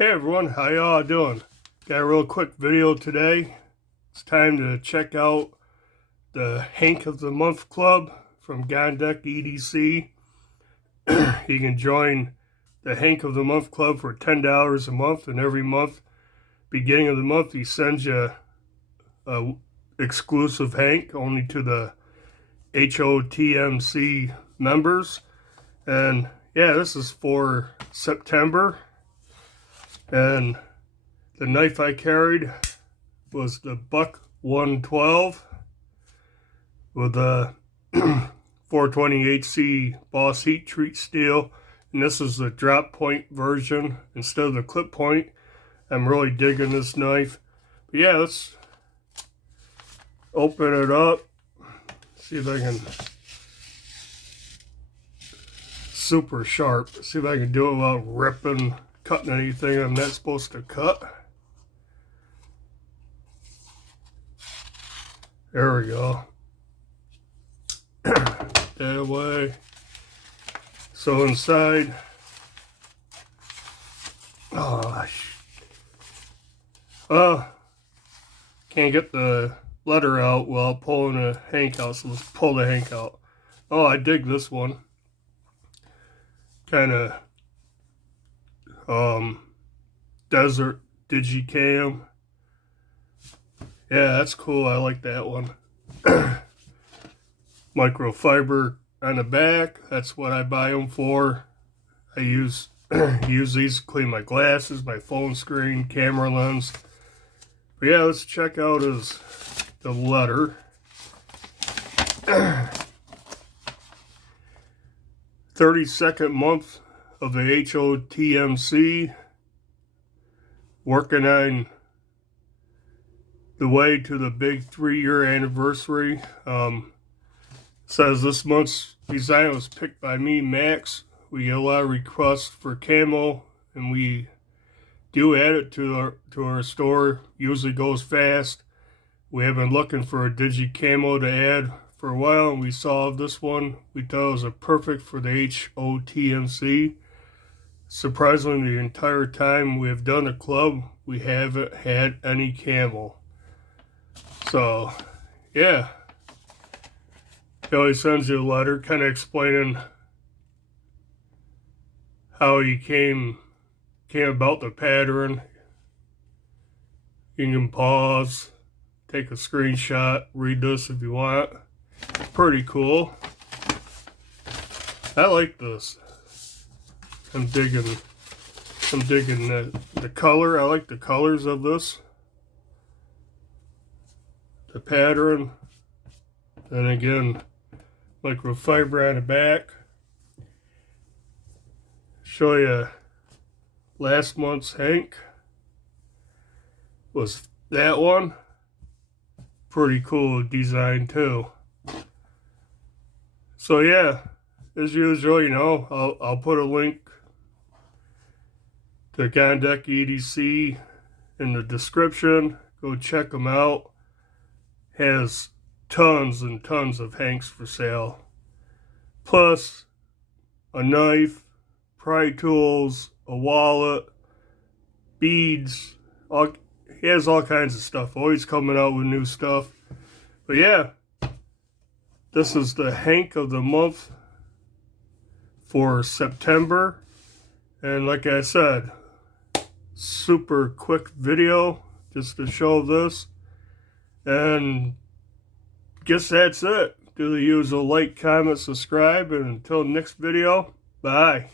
Hey everyone, how y'all doing? Got a real quick video today. It's time to check out the Hank of the Month Club from GondekEDC. You can join the Hank of the Month Club for $10 a month, and every month, beginning of the month, he sends you a exclusive Hank only to the HOTMC members. And yeah, this is for September. And the knife I carried was the Buck 112 with a 420HC Boss Heat Treat steel. And this is the drop point version instead of the clip point. I'm really digging this knife. But yeah, let's open it up. See if I can. Super sharp. See if I can do it without ripping, cutting anything I'm not supposed to cut. There we go. That way. So inside, can't get the letter out while pulling the Hank out, so let's pull the Hank out. Oh, I dig this one. Kind of desert digicam. Yeah, that's cool. I like that one. Microfiber on the back. That's what I buy them for. I use these to clean my glasses, my phone screen, camera lens. But yeah, let's check out the letter. 32nd month of the HOTMC. Working on the way to the big 3-year anniversary. Says this month's design was picked by me, Max. We get a lot of requests for camo, and we do add it to our store. Usually goes fast. We have been looking for a digi camo to add for a while, and we saw this one. We thought it was a perfect for the HOTMC. Surprisingly, the entire time we have done a club, we haven't had any camo. So, yeah. He always sends you a letter kind of explaining how he came about the pattern. You can pause, take a screenshot, read this if you want. Pretty cool. I like this. I'm digging the color. I like the colors of this. The pattern. And again, microfiber on the back. Show you last month's Hank. Was that one. Pretty cool design too. So yeah, as usual, you know, I'll put a link to GondekEDC in the description. Go check them out. Has tons and tons of Hanks for sale. Plus a knife, pry tools, a wallet, beads. He has all kinds of stuff. Always coming out with new stuff. But yeah, this is the Hank of the month for September. And like I said, super quick video just to show this. And guess that's it. Do the usual like, comment, subscribe, and until next video, bye.